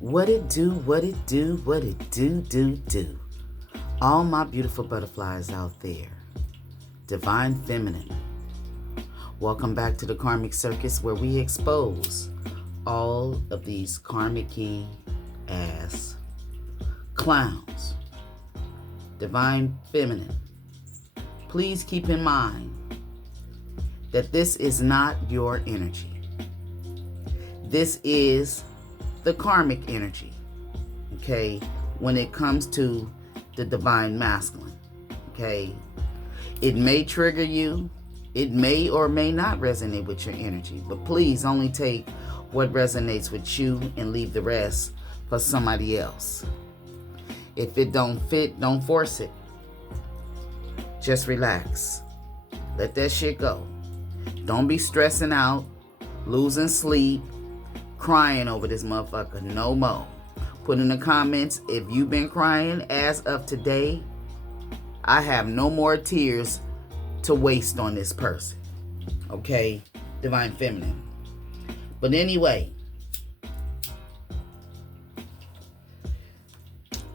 What it do, what it do, what it do. All my beautiful butterflies out there. Divine Feminine. Welcome back to the Karmic Circus, where we expose all of these karmic ass clowns. Divine Feminine. Please keep in mind that this is not your energy. This is the karmic energy, okay, when it comes to the divine masculine, okay? It may trigger you. It may or may not resonate with your energy, but please only take what resonates with you and leave the rest for somebody else. If it don't fit, don't force it. Just relax. Let that shit go. Don't be stressing out, losing sleep, crying over this motherfucker no more. Put in the comments if you've been crying as of today. I have no more tears to waste on this person. Okay? Divine Feminine. But anyway,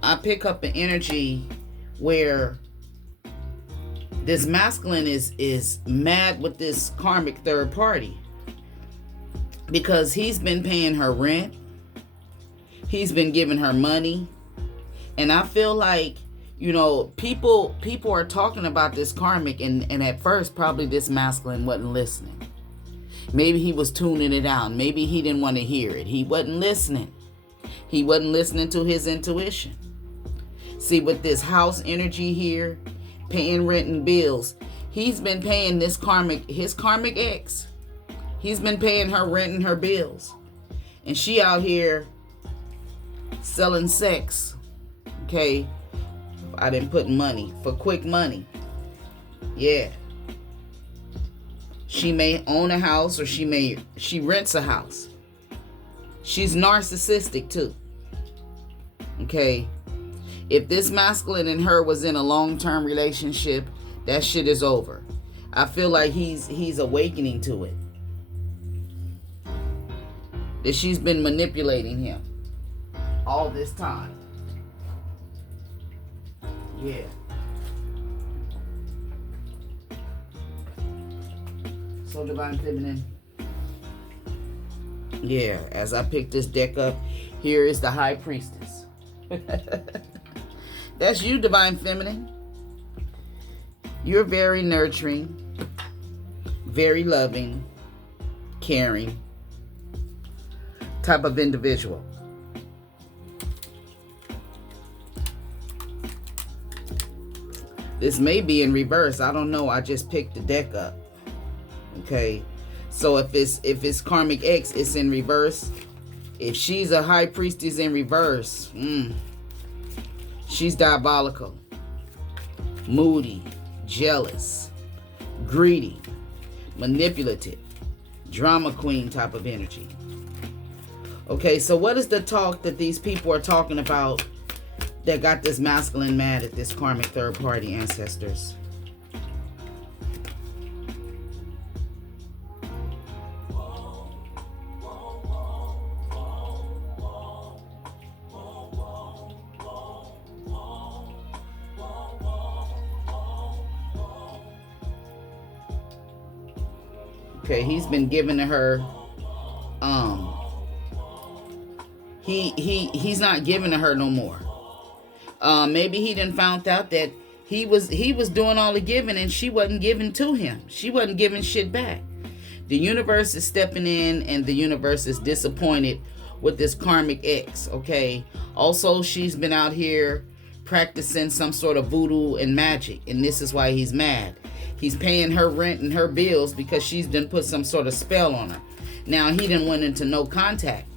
I pick up an energy where this masculine is mad with this karmic third party. Because he's been paying her rent. He's been giving her money. And I feel like, you know, people are talking about this karmic, and at first probably this masculine wasn't listening. Maybe he was tuning it out. Maybe he didn't want to hear it. He wasn't listening. He wasn't listening to his intuition. See, with this house energy here, paying rent and bills, he's been paying his karmic ex. He's been paying her rent and her bills. And she out here selling sex. Okay? I didn't put money. For quick money. Yeah. She may own a house, or she rents a house. She's narcissistic too. Okay? If this masculine and her was in a long-term relationship, that shit is over. I feel like he's awakening to it. That she's been manipulating him all this time. Yeah. So Divine Feminine. Yeah, as I pick this deck up, here is the High Priestess. That's you, Divine Feminine. You're very nurturing, very loving, caring type of individual. This may be in reverse. I don't know. I just picked the deck up. Okay. So if it's karmic X, it's in reverse. If she's a high priestess in reverse, she's diabolical, moody, jealous, greedy, manipulative, drama queen type of energy. Okay, so what is the talk that these people are talking about that got this masculine mad at this karmic third party ancestors? Okay, he's been giving to her he's not giving to her no more. Maybe he done found out that he was doing all the giving and she wasn't giving to him. She wasn't giving shit back. The universe is stepping in, and the universe is disappointed with this karmic ex, okay? Also, she's been out here practicing some sort of voodoo and magic, and this is why he's mad. He's paying her rent and her bills because she's done put some sort of spell on her. Now, he done went into no contact.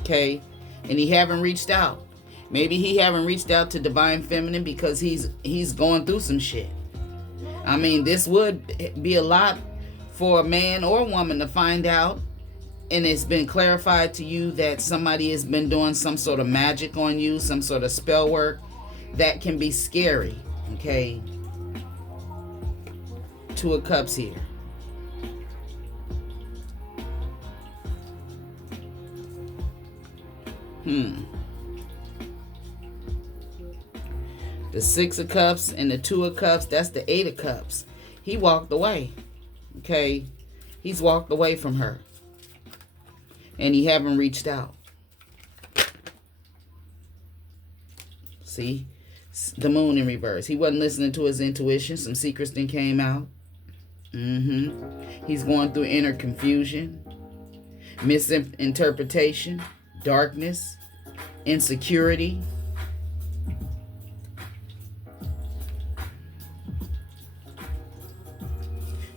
Okay? And he haven't reached out. Maybe he haven't reached out to Divine Feminine because he's going through some shit. I mean, this would be a lot for a man or a woman to find out. And it's been clarified to you that somebody has been doing some sort of magic on you, some sort of spell work. That can be scary. Okay? Two of Cups here. The 6 of Cups and the 2 of Cups, that's the 8 of Cups. He walked away. Okay? He's walked away from her. And he haven't reached out. See? The Moon in reverse. He wasn't listening to his intuition. Some secrets then came out. He's going through inner confusion, misinterpretation, darkness, insecurity.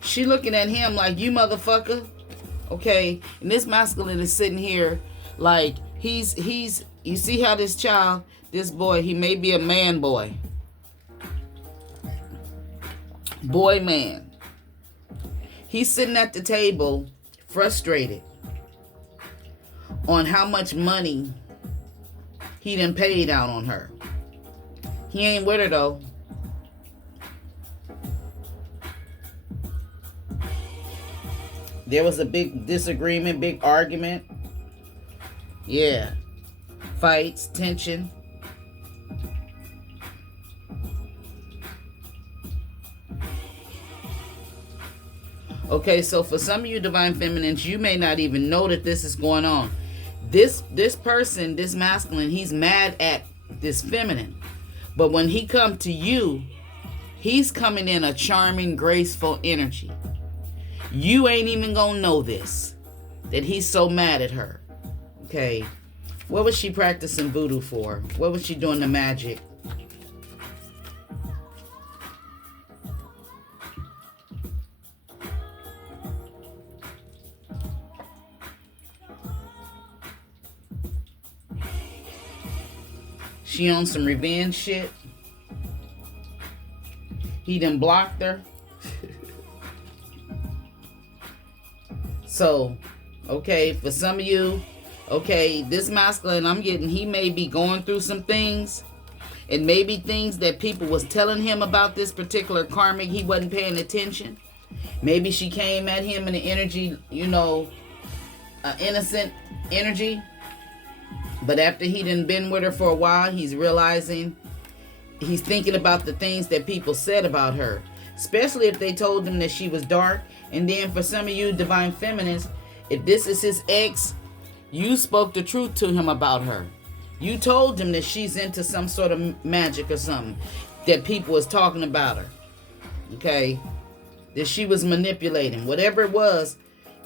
She looking at him like, you motherfucker. Okay, and this masculine is sitting here like he's you see how this child, this boy, he may be a man boy. Boy man. He's sitting at the table frustrated on how much money he done paid out on her. He ain't with her though. There was a big disagreement, big argument. Yeah. Fights, tension. Okay, so for some of you divine feminines, you may not even know that this is going on. This person, this masculine, he's mad at this feminine. But when he come to you, he's coming in a charming, graceful energy. You ain't even gonna know this, that he's so mad at her. Okay, what was she practicing voodoo for? What was she doing the magic? She on some revenge shit. He done blocked her. So, okay, for some of you, okay, this masculine I'm getting, he may be going through some things. And maybe things that people was telling him about this particular karmic, he wasn't paying attention. Maybe she came at him in the energy, innocent energy. But after he done been with her for a while, he's realizing, he's thinking about the things that people said about her. Especially if they told him that she was dark. And then for some of you divine feminines, if this is his ex, you spoke the truth to him about her. You told him that she's into some sort of magic or something, that people was talking about her. Okay? That she was manipulating. Whatever it was,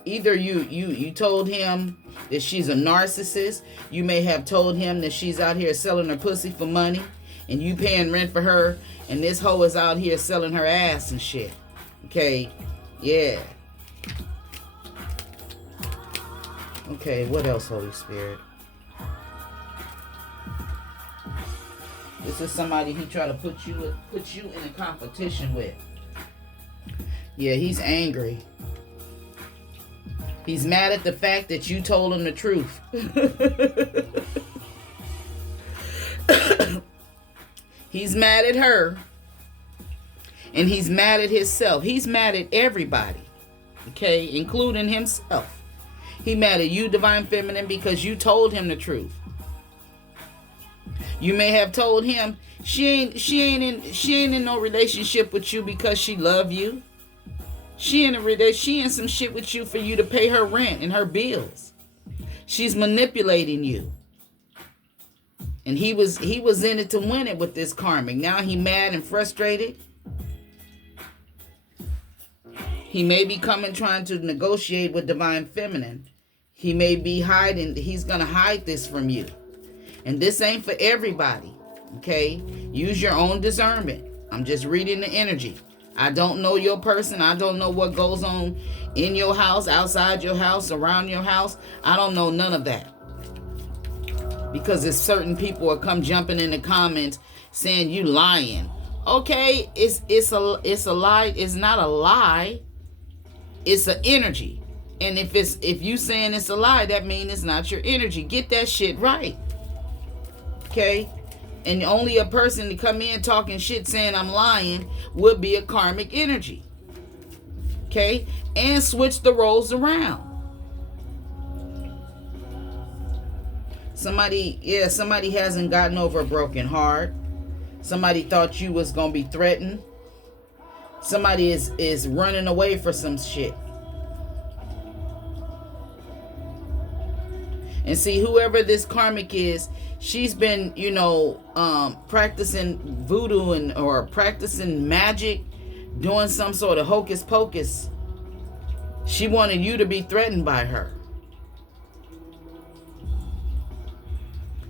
either you told him that she's a narcissist. You may have told him that she's out here selling her pussy for money. And you paying rent for her. And this hoe is out here selling her ass and shit. Okay? Yeah. Okay, what else, Holy Spirit? This is somebody he try to put you in a competition with. Yeah, he's angry. He's mad at the fact that you told him the truth. He's mad at her. And he's mad at himself. He's mad at everybody. Okay? Including himself. He mad at you, divine feminine, because you told him the truth. You may have told him she ain't in no relationship with you because she love you. She in some shit with you for you to pay her rent and her bills. She's manipulating you. And he was in it to win it with this karmic. Now he mad and frustrated. He may be coming trying to negotiate with divine feminine. He may be hiding. He's going to hide this from you. And this ain't for everybody. Okay? Use your own discernment. I'm just reading the energy. I don't know your person. I don't know what goes on in your house, outside your house, around your house. I don't know none of that. Because there's certain people will come jumping in the comments saying you lying. Okay, it's a lie. It's not a lie. It's an energy. And if you saying it's a lie, that means it's not your energy. Get that shit right. Okay? And only a person to come in talking shit saying I'm lying would be a karmic energy. Okay? And switch the roles around. Somebody hasn't gotten over a broken heart. Somebody thought you was going to be threatened. Somebody is running away for some shit. And see, whoever this karmic is, she's been, practicing voodoo or practicing magic, doing some sort of hocus pocus. She wanted you to be threatened by her.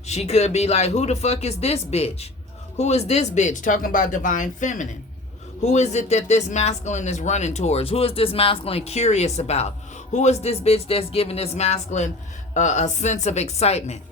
She could be like, who the fuck is this bitch? Who is this bitch? Talking about divine feminine. Who is it that this masculine is running towards? Who is this masculine curious about? Who is this bitch that's giving this masculine a sense of excitement?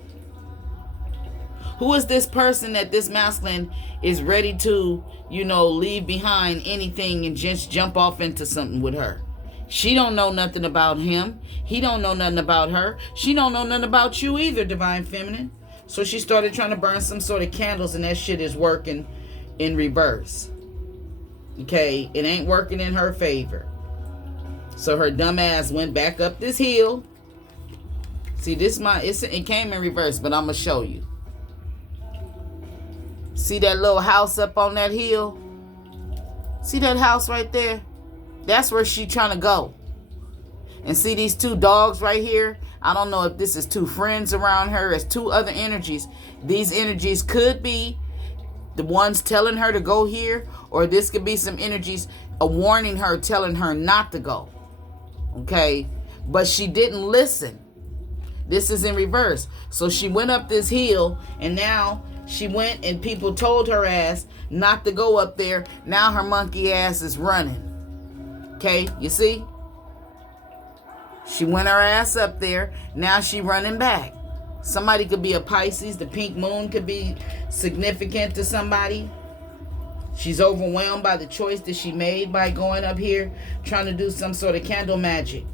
Who is this person that this masculine is ready to, leave behind anything and just jump off into something with her? She don't know nothing about him. He don't know nothing about her. She don't know nothing about you either, divine feminine. So she started trying to burn some sort of candles, and that shit is working in reverse. Okay, it ain't working in her favor. So her dumb ass went back up this hill. See, it came in reverse, but I'm gonna show you. See that little house up on that hill? See that house right there? That's where she trying to go. And see these two dogs right here? I don't know if this is two friends around her. It's two other energies. These energies could be the ones telling her to go here, or this could be some energies warning her, telling her not to go. Okay? But she didn't listen. This is in reverse. So she went up this hill, and now she went and people told her ass not to go up there. Now her monkey ass is running. Okay? You see? She went her ass up there. Now she running back. Somebody could be a Pisces. The pink moon could be significant to somebody. She's overwhelmed by the choice that she made by going up here, trying to do some sort of candle magic.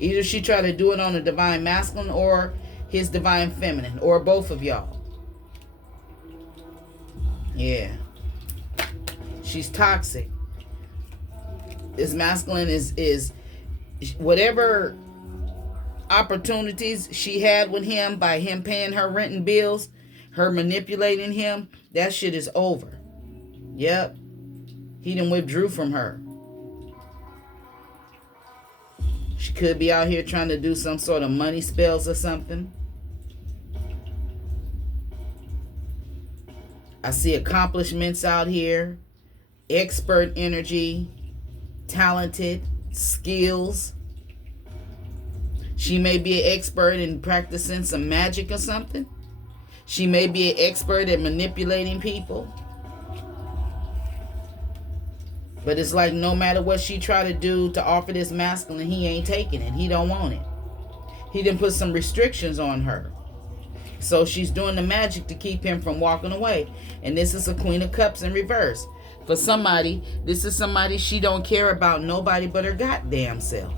Either she tried to do it on a divine masculine or his divine feminine, or both of y'all. Yeah. She's toxic. This masculine is whatever opportunities she had with him by him paying her rent and bills, her manipulating him, that shit is over. Yep. He done withdrew from her. She could be out here trying to do some sort of money spells or something. I see accomplishments out here. Expert energy. Talented. Skills. She may be an expert in practicing some magic or something. She may be an expert at manipulating people. But it's like no matter what she try to do to offer this masculine, he ain't taking it. He don't want it. He done put some restrictions on her. So she's doing the magic to keep him from walking away. And this is a Queen of Cups in reverse. For somebody, this is somebody she don't care about nobody but her goddamn self.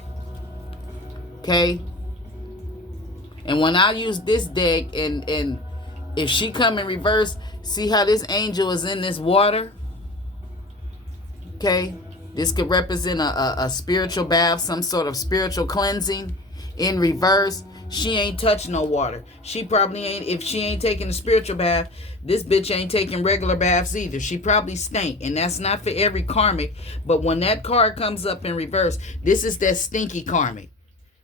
Okay? And when I use this deck, and if she come in reverse, see how this angel is in this water? Okay? This could represent a spiritual bath, some sort of spiritual cleansing in reverse. She ain't touching no water. She probably ain't, if she ain't taking a spiritual bath, this bitch ain't taking regular baths either. She probably stink. And that's not for every karmic. But when that card comes up in reverse, this is that stinky karmic.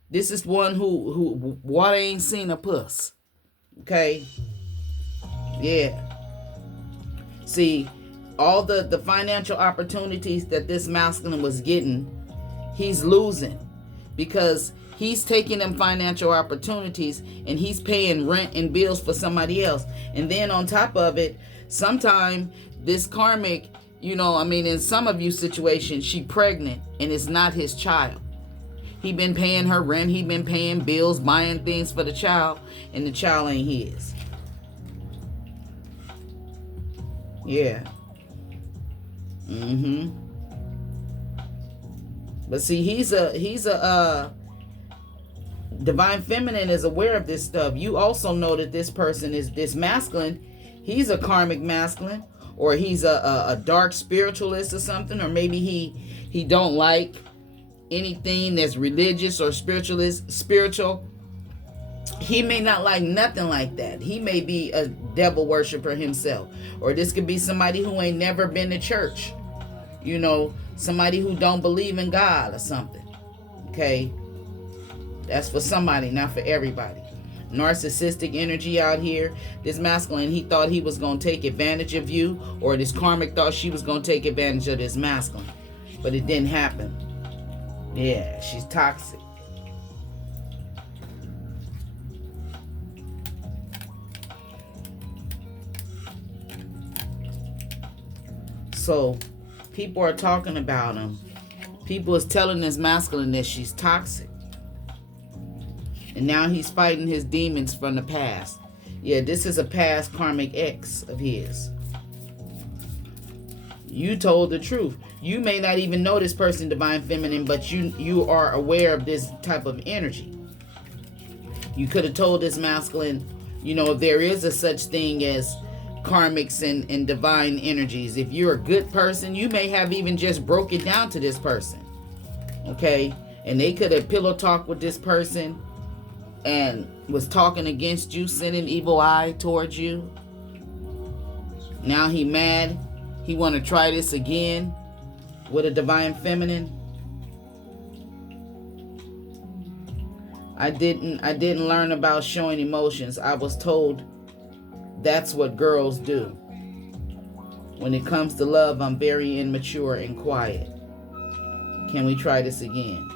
This is one who water ain't seen a puss. Okay? Yeah. See, all the financial opportunities that this masculine was getting, he's losing. Because he's taking them financial opportunities and he's paying rent and bills for somebody else. And then on top of it, sometime this karmic, in some of you situations, she pregnant and it's not his child. He been paying her rent, he been paying bills, buying things for the child, and the child ain't his. Yeah. But see, he's a divine feminine is aware of this stuff. You also know that this person is this masculine. He's a karmic masculine, or he's a dark spiritualist or something, or maybe he don't like anything that's religious or spiritual. He may not like nothing like that. He may be a devil worshiper himself. Or this could be somebody who ain't never been to church. You know, somebody who don't believe in God or something. Okay? That's for somebody, not for everybody. Narcissistic energy out here. This masculine, he thought he was going to take advantage of you. Or this karmic thought she was going to take advantage of this masculine. But it didn't happen. Yeah, she's toxic. So, people are talking about him. People is telling this masculine that she's toxic. And now he's fighting his demons from the past. Yeah, this is a past karmic ex of his. You told the truth. You may not even know this person, Divine Feminine, but you are aware of this type of energy. You could have told this masculine, you know, if there is a such thing as karmics and divine energies. If you're a good person, you may have even just broke it down to this person. Okay? And they could have pillow talked with this person and was talking against you, sending evil eye towards you. Now he mad. He want to try this again with a Divine Feminine. I didn't learn about showing emotions. I was told that's what girls do. When it comes to love, I'm very immature and quiet. Can we try this again?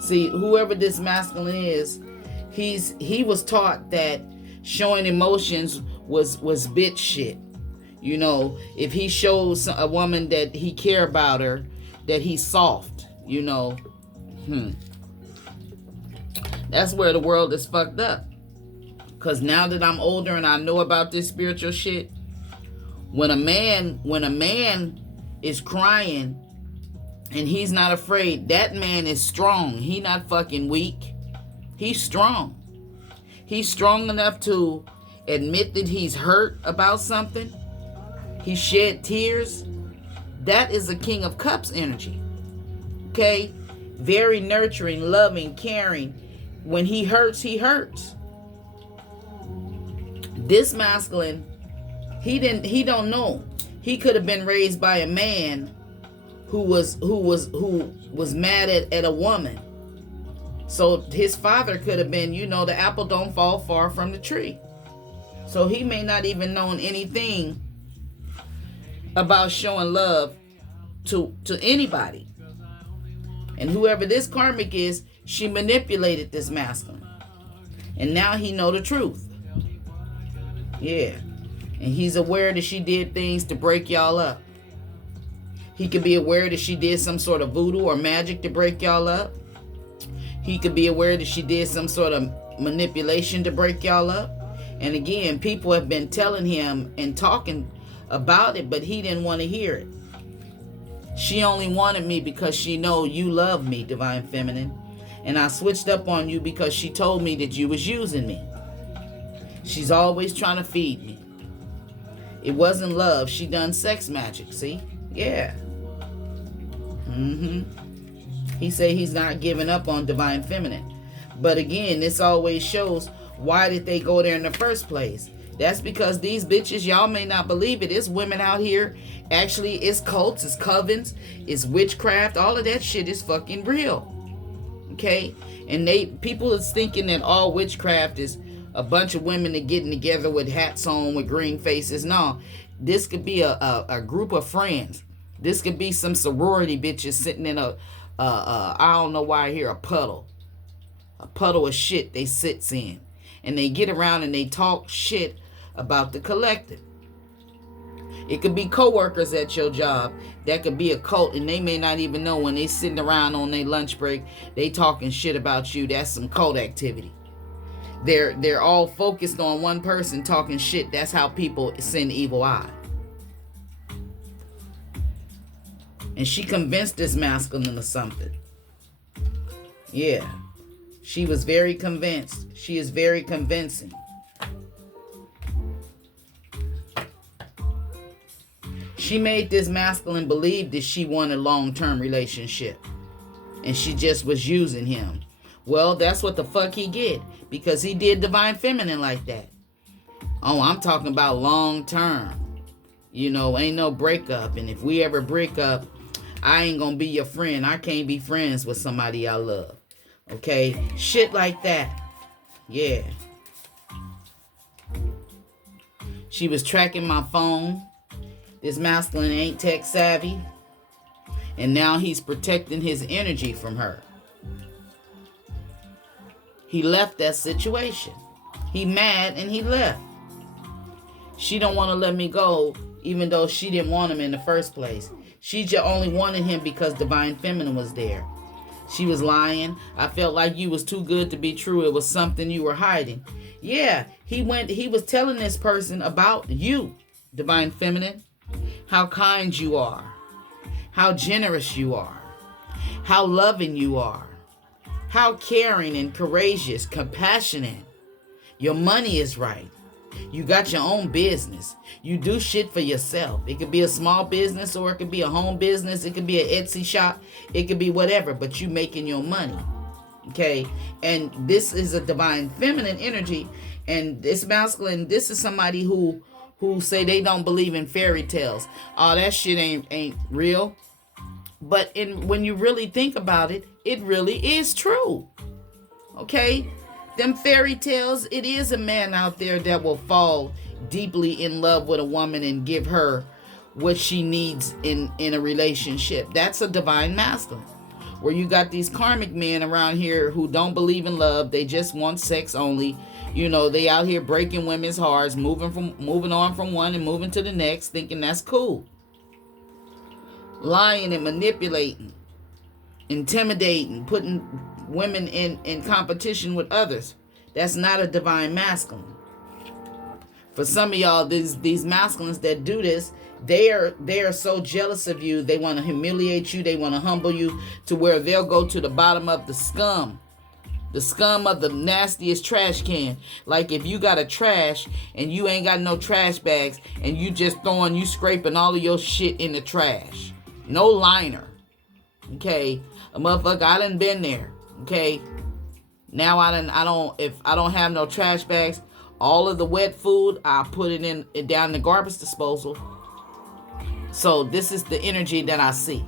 See, whoever this masculine is, he was taught that showing emotions was bitch shit. You know, if he shows a woman that he care about her, that he's soft, you know. That's where the world is fucked up. Because now that I'm older and I know about this spiritual shit, when a man is crying and he's not afraid, that man is strong. He not fucking weak. He's strong. He's strong enough to admit that he's hurt about something. He shed tears. That is a King of Cups energy. Okay? Very nurturing, loving, caring. When he hurts, he hurts. This masculine, he don't know. He could have been raised by a man who was mad at a woman. So his father could have been, you know, the apple don't fall far from the tree. So he may not even known anything about showing love to anybody. And whoever this karmic is, she manipulated this masculine. And now he know the truth. Yeah. And he's aware that she did things to break y'all up. He could be aware that she did some sort of voodoo or magic to break y'all up. He could be aware that she did some sort of manipulation to break y'all up. And again, people have been telling him and talking about it, but he didn't want to hear it. She only wanted me because she know you love me, Divine Feminine. And I switched up on you because she told me that you was using me. She's always trying to feed me. It wasn't love. She done sex magic, see? Yeah. He say he's not giving up on Divine Feminine. But again, this always shows, why did they go there in the first place? That's because these bitches, y'all may not believe it, it's women out here. Actually, it's cults, it's covens, it's witchcraft. All of that shit is fucking real. Okay? And people is thinking that all witchcraft is a bunch of women that getting together with hats on with green faces. No, this could be a group of friends. This could be some sorority bitches sitting in I don't know why I hear a puddle of shit they sits in, and they get around and they talk shit about the collective. It could be coworkers at your job that could be a cult, and they may not even know. When they sitting around on their lunch break, they talking shit about you. That's some cult activity. They're all focused on one person talking shit. That's how people send evil eye. And she convinced this masculine of something. Yeah. She was very convinced. She is very convincing. She made this masculine believe that she wanted a long-term relationship. And she just was using him. Well, that's what the fuck he get. Because he did divine feminine like that. Oh, I'm talking about long term. You know, ain't no breakup. And if we ever break up, I ain't gonna be your friend. I can't be friends with somebody I love. Okay? Shit like that. Yeah. She was tracking my phone. This masculine ain't tech savvy. And now he's protecting his energy from her. He left that situation. He mad and he left. She don't want to let me go, even though she didn't want him in the first place. She just only wanted him because divine feminine was there. She was lying. I felt like you was too good to be true. It was something you were hiding. Yeah, he was telling this person about you, divine feminine, how kind you are, how generous you are, how loving you are, how caring and courageous, compassionate. Your money is right. You got your own business. You do shit for yourself. It could be a small business or it could be a home business. It could be an Etsy shop. It could be whatever, but you making your money. Okay? And this is a divine feminine energy. And this masculine, this is somebody who say they don't believe in fairy tales. Oh, that shit ain't real. But when you really think about it, it really is true. Okay? Them fairy tales, it is a man out there that will fall deeply in love with a woman and give her what she needs in a relationship. That's a divine masculine. Where you got these karmic men around here who don't believe in love. They just want sex only. You know, they out here breaking women's hearts, moving on from one and moving to the next, thinking that's cool. Lying and manipulating, intimidating, putting women in competition with others. That's not a divine masculine. For some of y'all, these masculines that do this, they are so jealous of you. They want to humiliate you. They want to humble you to where they'll go to the bottom of the scum of the nastiest trash can. Like if you got a trash and you ain't got no trash bags and you scraping all of your shit in the trash. No liner. Okay, a motherfucker, I done been there. Okay, now if I don't have no trash bags, all of the wet food, I put it down in the garbage disposal. So this is the energy that I see.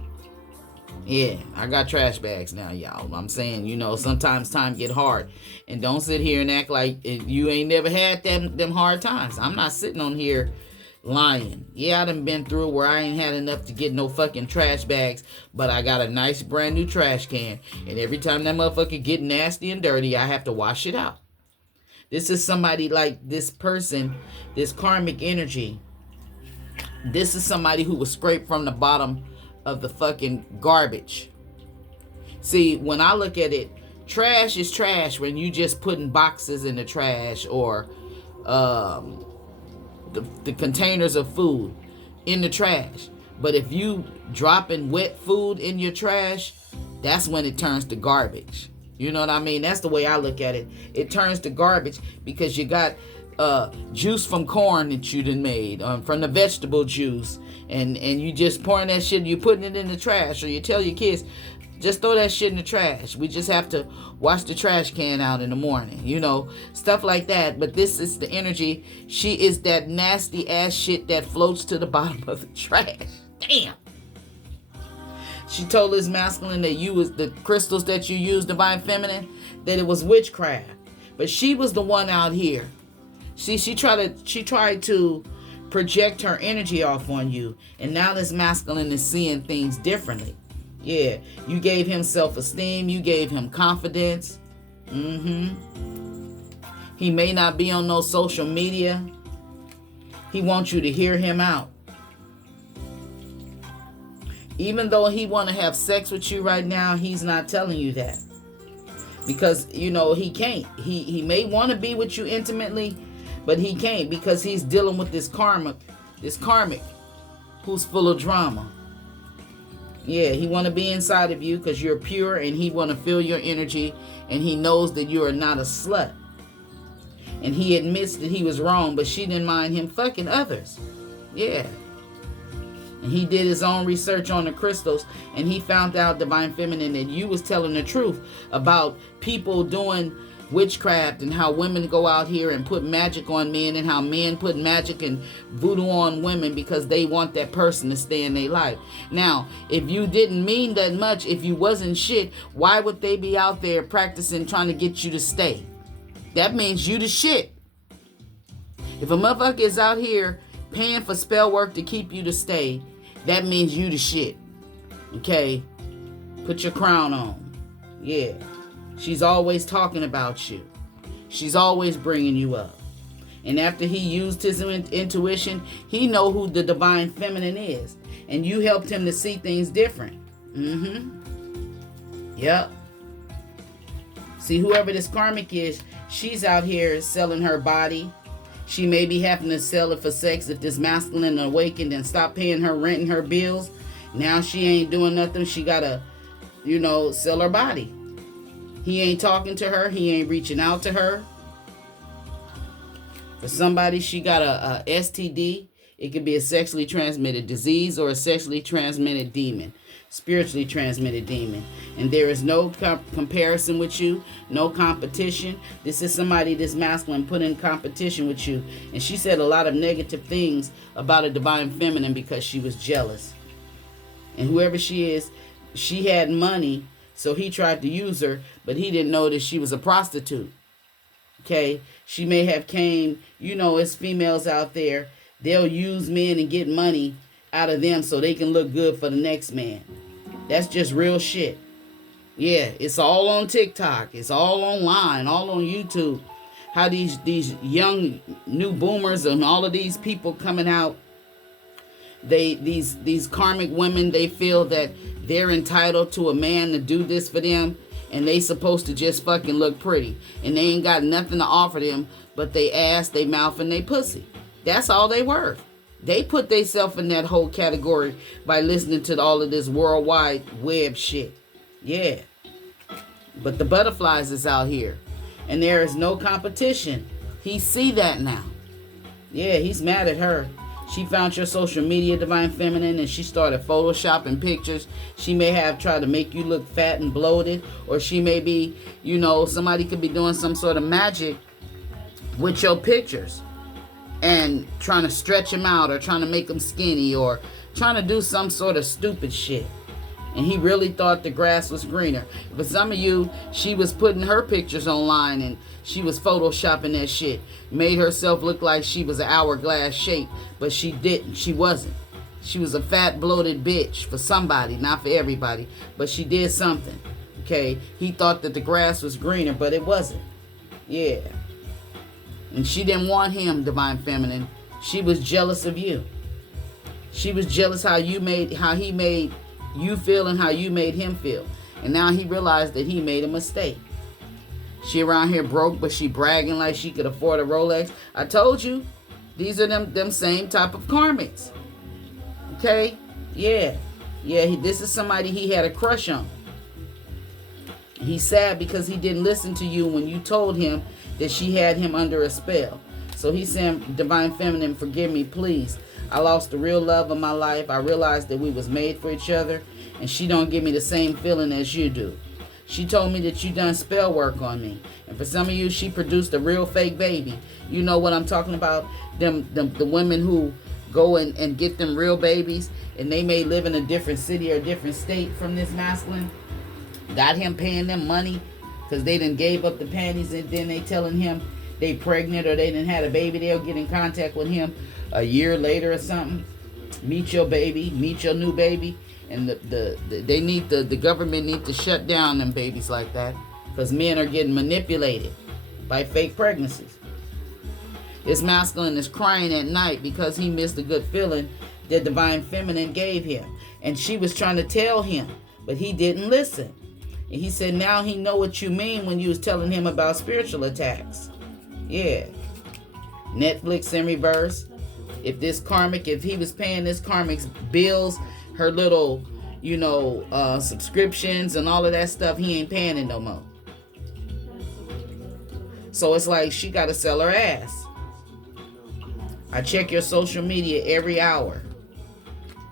Yeah, I got trash bags now, y'all. I'm saying, you know, sometimes time get hard. And don't sit here and act like you ain't never had them hard times. I'm not sitting on here lying. Yeah, I done been through where I ain't had enough to get no fucking trash bags, but I got a nice brand new trash can. And every time that motherfucker get nasty and dirty, I have to wash it out. This is somebody like this person, this karmic energy. This is somebody who was scraped from the bottom of the fucking garbage. See, when I look at it, trash is trash when you just putting boxes in the trash or the containers of food in the trash. But if you dropping wet food in your trash, that's when it turns to garbage. You know what I mean? That's the way I look at it. It turns to garbage because you got juice from corn that you done made, from the vegetable juice, and you just pouring that shit, you putting it in the trash, or you tell your kids, just throw that shit in the trash. We just have to wash the trash can out in the morning, you know, stuff like that. But this is the energy. She is that nasty ass shit that floats to the bottom of the trash. Damn. She told this masculine that you was the crystals that you use, divine feminine, that it was witchcraft. But she was the one out here. See, she tried to project her energy off on you. And now this masculine is seeing things differently. Yeah, you gave him self-esteem. You gave him confidence. He may not be on no social media. He wants you to hear him out. Even though he want to have sex with you right now, he's not telling you that. Because, you know, he can't. He may want to be with you intimately, but he can't because he's dealing with this karmic who's full of drama. Yeah, he want to be inside of you because you're pure and he want to feel your energy, and he knows that you are not a slut. And he admits that he was wrong, but she didn't mind him fucking others. Yeah. And he did his own research on the crystals, and he found out, Divine Feminine, that you was telling the truth about people doing witchcraft and how women go out here and put magic on men, and how men put magic and voodoo on women because they want that person to stay in their life. Now, if you didn't mean that much, if you wasn't shit, why would they be out there practicing trying to get you to stay? That means you the shit. If a motherfucker is out here paying for spell work to keep you to stay, that means you the shit. Okay? Put your crown on. Yeah. She's always talking about you. She's always bringing you up. And after he used his intuition, he know who the Divine Feminine is. And you helped him to see things different. Yep. See, whoever this karmic is, she's out here selling her body. She may be having to sell it for sex if this masculine awakened and stop paying her rent and her bills. Now she ain't doing nothing. She gotta, sell her body. He ain't talking to her. He ain't reaching out to her. For somebody, she got a STD. It could be a sexually transmitted disease or a sexually transmitted demon. Spiritually transmitted demon. And there is no comparison with you, no competition. This is somebody this masculine put in competition with you. And she said a lot of negative things about a Divine Feminine because she was jealous. And whoever she is, she had money, so he tried to use her, but he didn't know that she was a prostitute. Okay? She may have came, as females out there, they'll use men and get money out of them so they can look good for the next man. That's just real shit. Yeah, it's all on TikTok. It's all online, all on YouTube. How these young new boomers and all of these people coming out, these karmic women, they feel that they're entitled to a man to do this for them, and they supposed to just fucking look pretty, and they ain't got nothing to offer them but they ass, they mouth, and they pussy. That's all they worth. They put themselves in that whole category by listening to all of this worldwide web shit. Yeah. But the butterflies is out here. And there is no competition. He see that now. Yeah, he's mad at her. She found your social media, Divine Feminine, and she started photoshopping pictures. She may have tried to make you look fat and bloated. Or she may be, somebody could be doing some sort of magic with your pictures. And trying to stretch him out or trying to make him skinny or trying to do some sort of stupid shit. And he really thought the grass was greener. For some of you, she was putting her pictures online and she was photoshopping that shit. Made herself look like she was an hourglass shape, but she didn't. She wasn't. She was a fat, bloated bitch for somebody, not for everybody. But she did something. Okay? He thought that the grass was greener, but it wasn't. Yeah. And she didn't want him, Divine Feminine. She was jealous of you. She was jealous how he made you feel and how you made him feel. And now he realized that he made a mistake. She around here broke, but she bragging like she could afford a Rolex. I told you, these are them same type of karmics. Okay? Yeah. Yeah, this is somebody he had a crush on. He's sad because he didn't listen to you when you told him that she had him under a spell. So he's saying, Divine Feminine, forgive me, please. I lost the real love of my life. I realized that we was made for each other, and she don't give me the same feeling as you do. She told me that you done spell work on me. And for some of you, she produced a real fake baby. You know what I'm talking about? The women who go and get them real babies, and they may live in a different city or a different state from this masculine. Got him paying them money because they done gave up the panties, and then they telling him they pregnant or they done had a baby. They'll get in contact with him a year later or something. Meet your baby, meet your new baby. And the government need to shut down them babies like that, because men are getting manipulated by fake pregnancies. This masculine is crying at night because he missed a good feeling that Divine Feminine gave him. And she was trying to tell him, but he didn't listen. And he said, now he know what you mean when you was telling him about spiritual attacks. Yeah. Netflix in reverse. If he was paying this karmic's bills, her little, subscriptions and all of that stuff, he ain't paying it no more. So it's like she got to sell her ass. I check your social media every hour.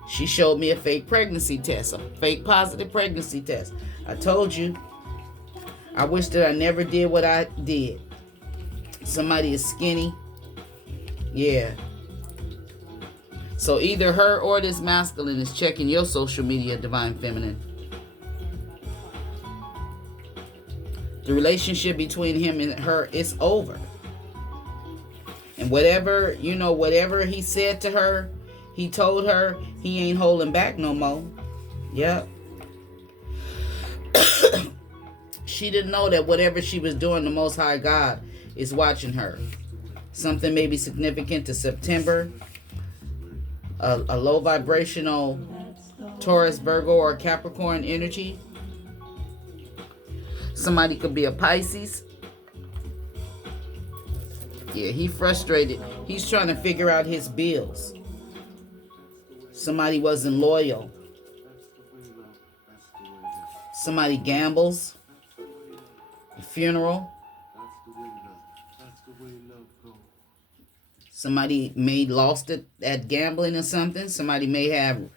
She showed me a fake pregnancy test, a fake positive pregnancy test. I told you. I wish that I never did what I did. Somebody is skinny. Yeah. So either her or this masculine is checking your social media, Divine Feminine. The relationship between him and her is over. And whatever, whatever he said to her, he told her, he ain't holding back no more. Yep. She didn't know that whatever she was doing, the Most High God is watching her. Something may be significant to September. A low vibrational Taurus, Virgo, or Capricorn energy. Somebody could be a Pisces. Yeah, he frustrated. He's trying to figure out his bills. Somebody wasn't loyal. Somebody gambles. A funeral. Somebody may lost it at gambling or something. Somebody may have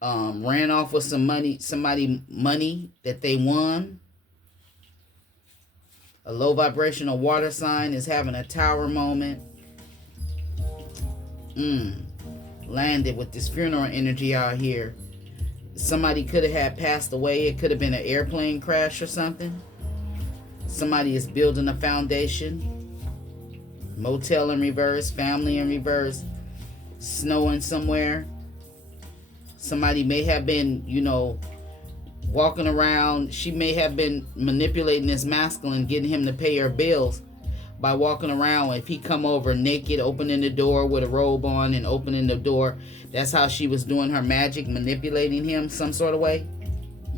ran off with some money. Somebody money that they won. A low vibrational water sign is having a tower moment. Landed with this funeral energy out here. Somebody could have had passed away. It could have been an airplane crash or something. Somebody is building a foundation. Motel in reverse, family in reverse, snowing somewhere. Somebody may have been, walking around. She may have been manipulating this masculine, getting him to pay her bills by walking around. If he come over naked, opening the door with a robe on and opening the door, that's how she was doing her magic, manipulating him some sort of way.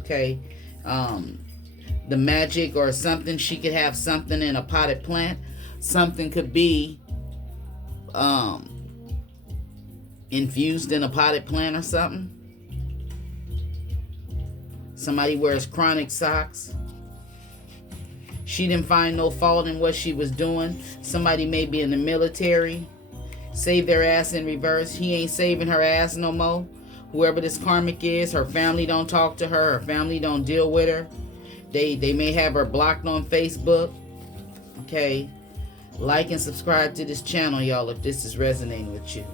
Okay. The magic or something, she could have something in a potted plant. Something could be infused in a potted plant or something. Somebody wears chronic socks. She didn't find no fault in what she was doing. Somebody may be in the military. Save their ass in reverse. He ain't saving her ass no more. Whoever this karmic is, her family don't talk to her. Her family don't deal with her. They may have her blocked on Facebook. Okay. Like and subscribe to this channel, y'all, if this is resonating with you.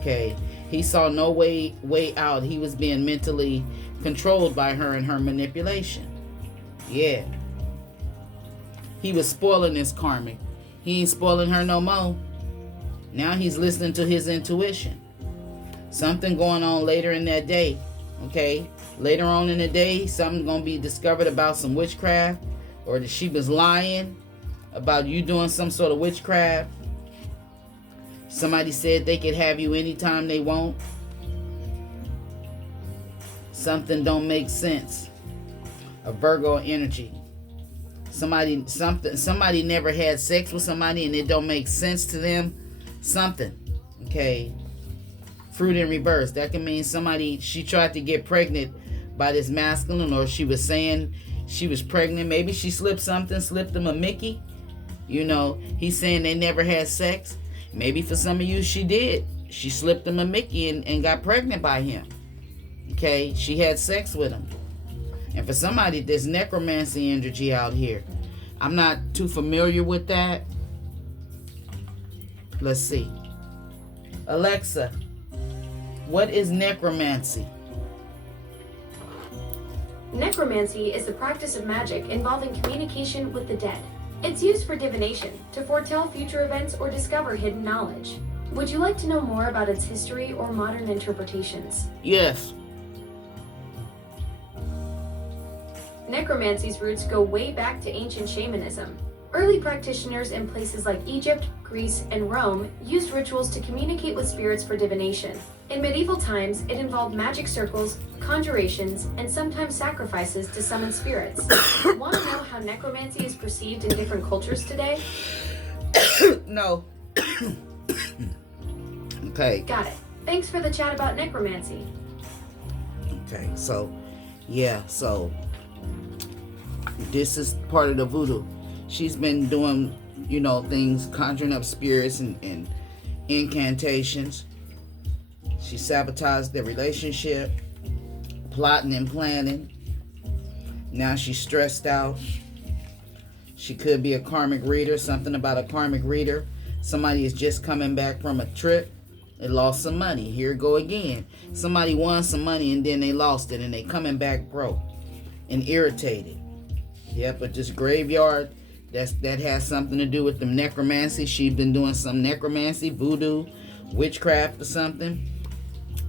Okay. He saw no way out. He was being mentally controlled by her and her manipulation. Yeah. He was spoiling this karmic. He ain't spoiling her no more. Now he's listening to his intuition. Something going on later in that day. Okay. Later on in the day, something's going to be discovered about some witchcraft, or that she was lying about you doing some sort of witchcraft. Somebody said they could have you anytime they want. Something don't make sense. A Virgo energy. Somebody never had sex with somebody and it don't make sense to them. Something. Okay. Fruit in reverse. That can mean she tried to get pregnant by this masculine, or she was saying she was pregnant. Maybe she slipped him a Mickey. He's saying they never had sex. Maybe for some of you, she did. She slipped him a Mickey and got pregnant by him. Okay, she had sex with him. And for somebody, there's necromancy energy out here. I'm not too familiar with that. Let's see. Alexa, what is necromancy? Necromancy is the practice of magic involving communication with the dead. It's used for divination, to foretell future events or discover hidden knowledge. Would you like to know more about its history or modern interpretations? Yes. Necromancy's roots go way back to ancient shamanism. Early practitioners in places like Egypt, Greece, and Rome used rituals to communicate with spirits for divination. In medieval times, it involved magic circles, conjurations, and sometimes sacrifices to summon spirits. Want to know how necromancy is perceived in different cultures today? No. Okay. Got it. Thanks for the chat about necromancy. Okay, so this is part of the voodoo. She's been doing, things, conjuring up spirits and incantations. She sabotaged their relationship, plotting and planning. Now she's stressed out. She could be a karmic reader, something about a karmic reader. Somebody is just coming back from a trip and lost some money. Here it go again. Somebody won some money and then they lost it and they coming back broke and irritated. Yeah, but this graveyard, that has something to do with the necromancy. She's been doing some necromancy, voodoo, witchcraft or something.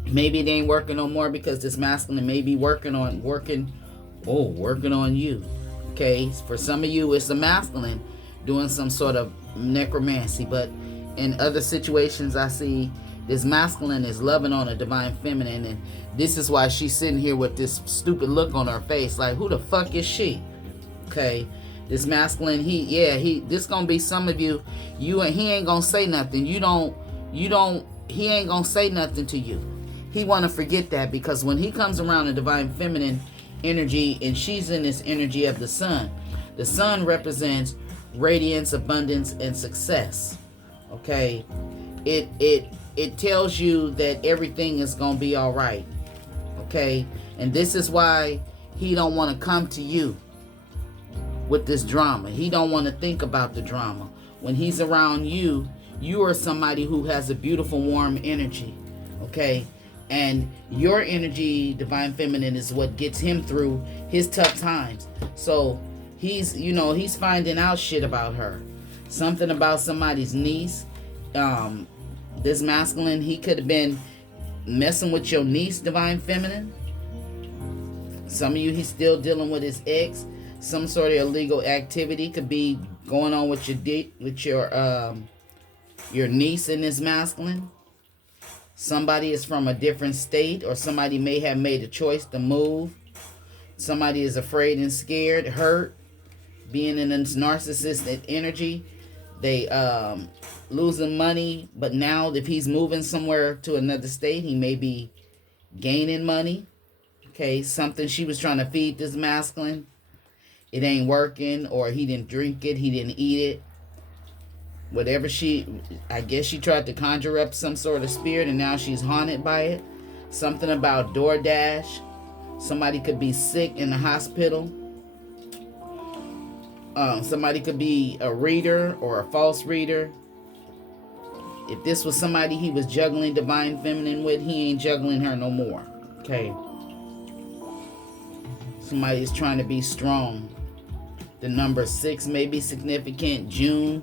Maybe it ain't working no more because this masculine may be working on you. Okay, for some of you, it's the masculine doing some sort of necromancy. But in other situations, I see this masculine is loving on a divine feminine. And this is why she's sitting here with this stupid look on her face. Like, who the fuck is she? Okay, this masculine, this gonna be some of you. He ain't gonna say nothing. He ain't gonna say nothing to you. He want to forget that, because when he comes around a divine feminine energy and she's in this energy of the sun represents radiance, abundance, and success. Okay, it tells you that everything is gonna be all right. Okay, and this is why he don't want to come to you with this drama. He don't want to think about the drama. When he's around you, you are somebody who has a beautiful, warm energy. Okay, and your energy, divine feminine, is what gets him through his tough times. So he's finding out shit about her, something about somebody's niece. This masculine, he could have been messing with your niece, divine feminine. Some of you, he's still dealing with his ex. Some sort of illegal activity could be going on with your niece and this masculine. Somebody is from a different state, or somebody may have made a choice to move. Somebody is afraid and scared, hurt, being in this narcissistic energy. They losing money, but now if he's moving somewhere to another state, he may be gaining money. Okay, something she was trying to feed this masculine, it ain't working, or he didn't drink it, he didn't eat it. Whatever I guess she tried to conjure up some sort of spirit and now she's haunted by it. Something about DoorDash. Somebody could be sick in the hospital. Somebody could be a reader or a false reader. If this was somebody he was juggling divine feminine with, he ain't juggling her no more. Okay. Somebody's trying to be strong. The number 6 may be significant. June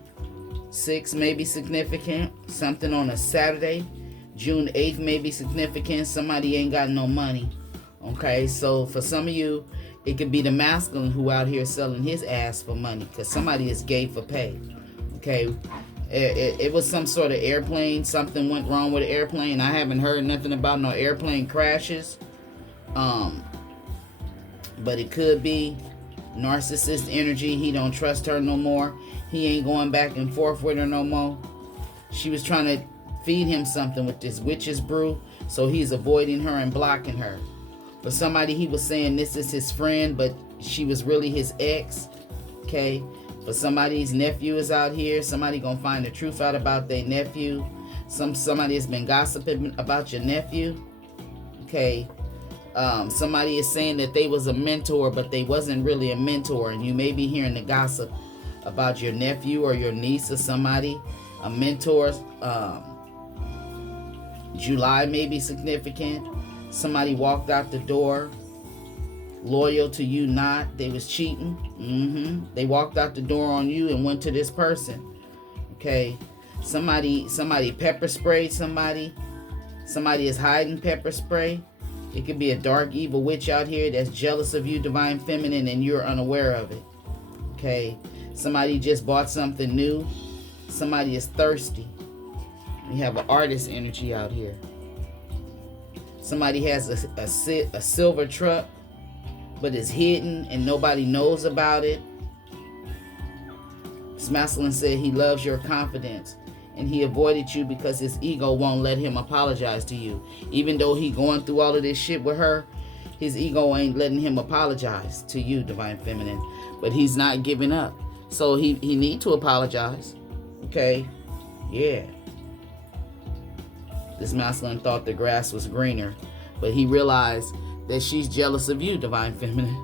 6 may be significant. Something on a Saturday. June 8th may be significant. Somebody ain't got no money. Okay, so for some of you, it could be the masculine who out here selling his ass for money, because somebody is gay for pay. Okay, it was some sort of airplane. Something went wrong with the airplane. I haven't heard nothing about no airplane crashes. But it could be narcissist energy. He don't trust her no more. He ain't going back and forth with her no more. She was trying to feed him something with this witch's brew, so he's avoiding her and blocking her. For somebody, he was saying this is his friend, but she was really his ex. Okay. For somebody's nephew is out here. Somebody gonna find the truth out about their nephew. Somebody has been gossiping about your nephew. Okay. Somebody is saying that they was a mentor, but they wasn't really a mentor, and you may be hearing the gossip about your nephew or your niece or somebody, a mentor. July may be significant. Somebody walked out the door, loyal to you not. They was cheating. They walked out the door on you and went to this person. Okay. Somebody pepper sprayed somebody. Somebody is hiding pepper spray. It could be a dark, evil witch out here that's jealous of you, divine feminine, and you're unaware of it. Okay. Somebody just bought something new. Somebody is thirsty. We have an artist energy out here. Somebody has a silver truck, but it's hidden and nobody knows about it. This masculine said he loves your confidence, and he avoided you because his ego won't let him apologize to you. Even though he going through all of this shit with her, his ego ain't letting him apologize to you, divine feminine. But he's not giving up. So he need to apologize. Okay? Yeah. This masculine thought the grass was greener, but he realized that she's jealous of you, Divine Feminine.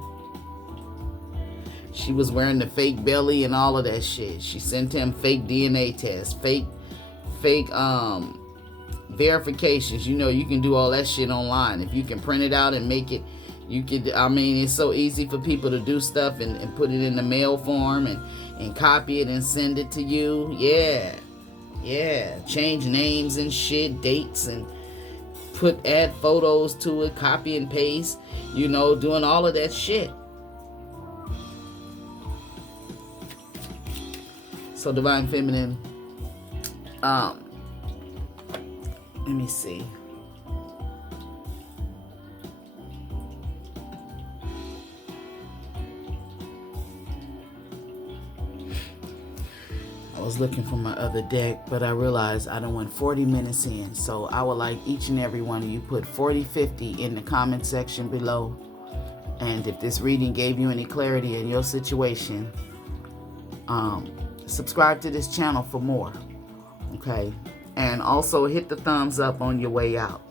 She was wearing the fake belly and all of that shit. She sent him fake DNA tests, fake verifications. You know, you can do all that shit online. If you can print it out and make it, you could, I mean, it's so easy for people to do stuff and put it in the mail form and copy it and send it to you. Yeah. Change names and shit, dates, and add photos to it, copy and paste, you know, doing all of that shit. So Divine Feminine, let me see. I was looking for my other deck, but I realized I done went 40 minutes in. So I would like each and every one of you put 4050 in the comment section below. And if this reading gave you any clarity in your situation, subscribe to this channel for more. Okay? And also hit the thumbs up on your way out.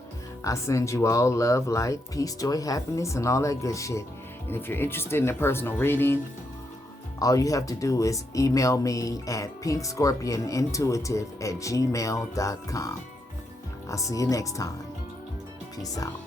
I send you all love, light, peace, joy, happiness, and all that good shit. And if you're interested in a personal reading, all you have to do is email me at pinkscorpionintuitive@gmail.com. I'll see you next time. Peace out.